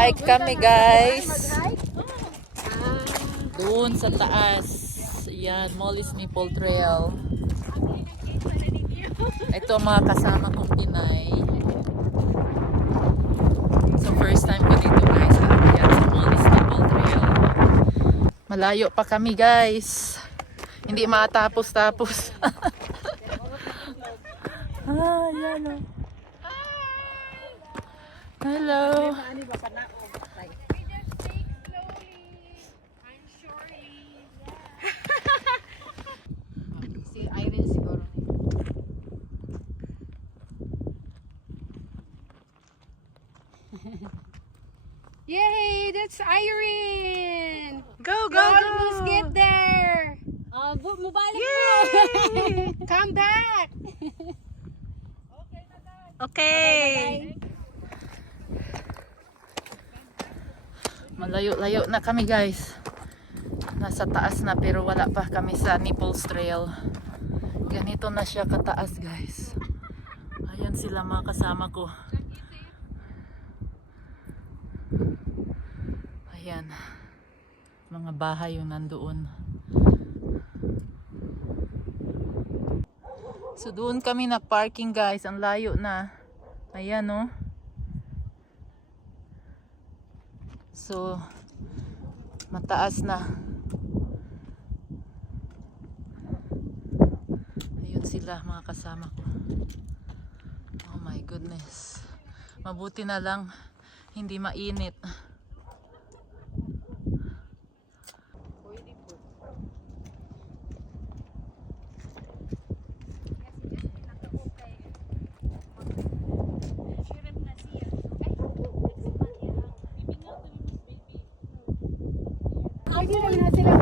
Mag-hike kami guys. Doon sa taas. Yan, Molly's Nipple Trail. Ito ang mga kasama kong Pinay. So first time ko dito guys. Yan sa Molly's Nipple Trail. Malayo pa kami guys. Hindi matapos-tapos. Yan o. Hello. Si Irene siguro. Yay! That's Irene! Go, You almost get there! Mubalik Yay! Come back! Okay. Malayo-layo na kami guys. Nasa taas na pero wala pa kami sa Nipples Trail. Ganito na siya kataas guys. Ayan sila mga kasama ko. Ayan. Mga bahay yung nandoon. So doon kami nag-parking guys. Ang layo na. Ayan oh. So mataas na. Ayun sila mga kasama ko. Oh my goodness. Mabuti na lang hindi mainit. Hindi naman na sila.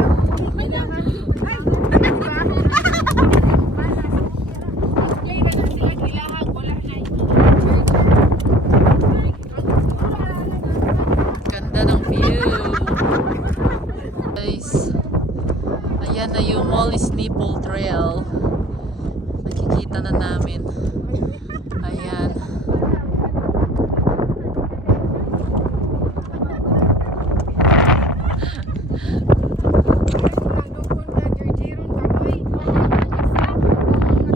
Ganda ng view. Guys, ayan na yung Molly's Nipple Trail. Nakikita na namin. Ayan.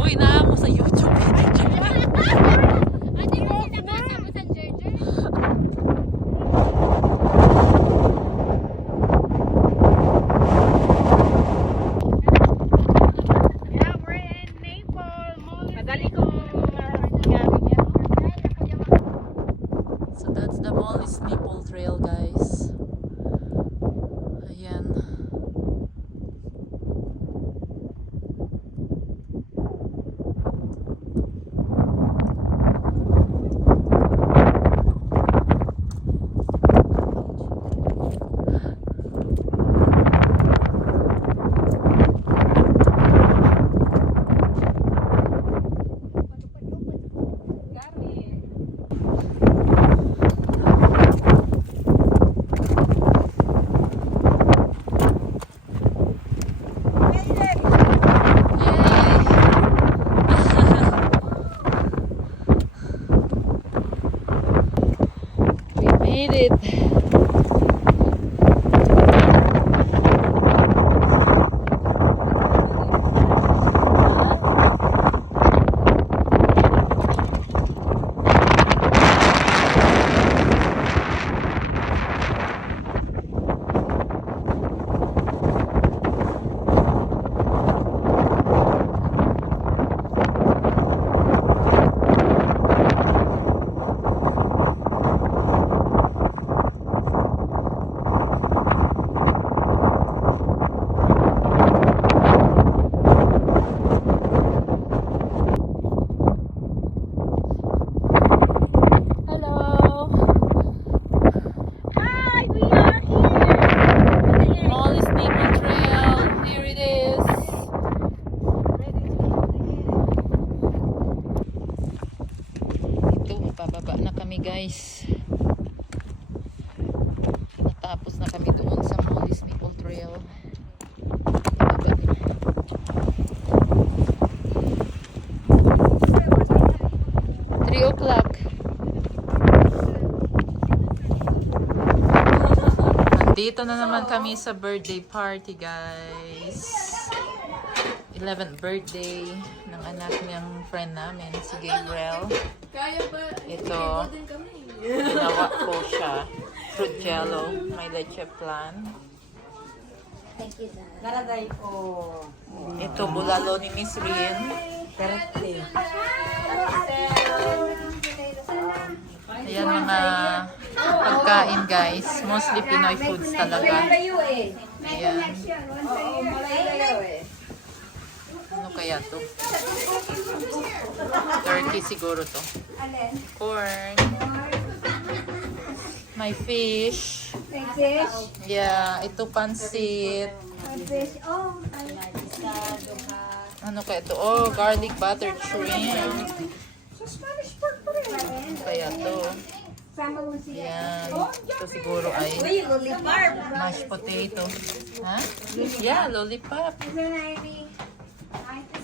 Uy, naamo sa YouTube. Yeah, we're in Naples. Madali ko. So that's the Molly's Nipple Trail guys. Ayan. We made it. Hello. Hi, we are here. Molly's Nipple Trail. Here it is. Ito, pababa na kami guys. Natapos na kami doon sa Molly's Nipple Trail. Pababa na. 3 o'clock. Nandito na naman kami sa birthday party, guys. 11th birthday ng anak niyang friend namin, si Gabriel. Ito, ginawa ko siya. Fruit jello, may leche plan. Naraday ko. Ito, bulalo ni Miss Rin. Ayan mga pagkain, guys. Mostly Pinoy foods talaga. Ayan. Ano kaya to? Turkey siguro to. Corn. May fish. Yeah, ito pansit. Ano kaya to? Oh, garlic butter shrimp. Ano kaya to? Yan. Ito siguro ay mashed potato. Ha? Yeah, lollipop.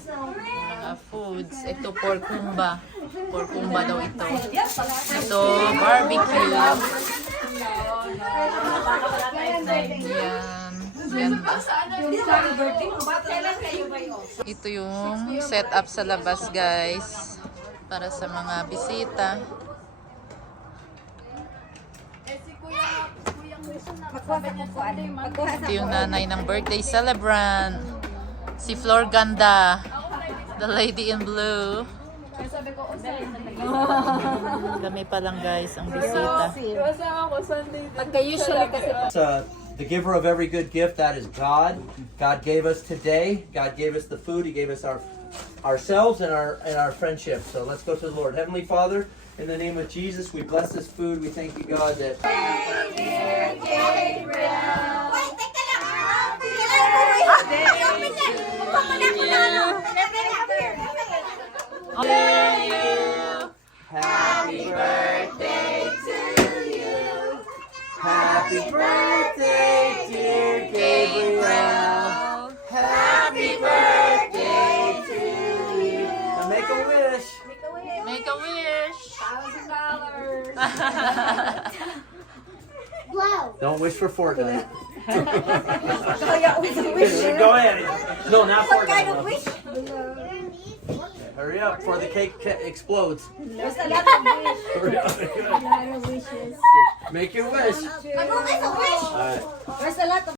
Mga foods. Ito porkumba. Porkumba daw ito. Ito barbecue. Yan. Yan ba? Ito yung setup sa labas, guys. Para sa mga bisita. Ito yung nanay ng birthday celebrant. Si Flor Ganda. The lady in blue. Dami pa lang, guys, ang bisita. The giver of every good gift, that is God. God gave us today. God gave us the food. He gave us ourselves and our friendship. So let's go to the Lord. Heavenly Father, in the name of Jesus, we bless this food. We thank you, God, that happy birthday to you. Happy birthday, dear Gabriel. Happy birthday to you. Now make a wish. Make a wish. Don't wish for Fortnite. Go ahead. No, not Fortnite. Hurry up before the cake explodes. Hurry up. Make your wish. All right.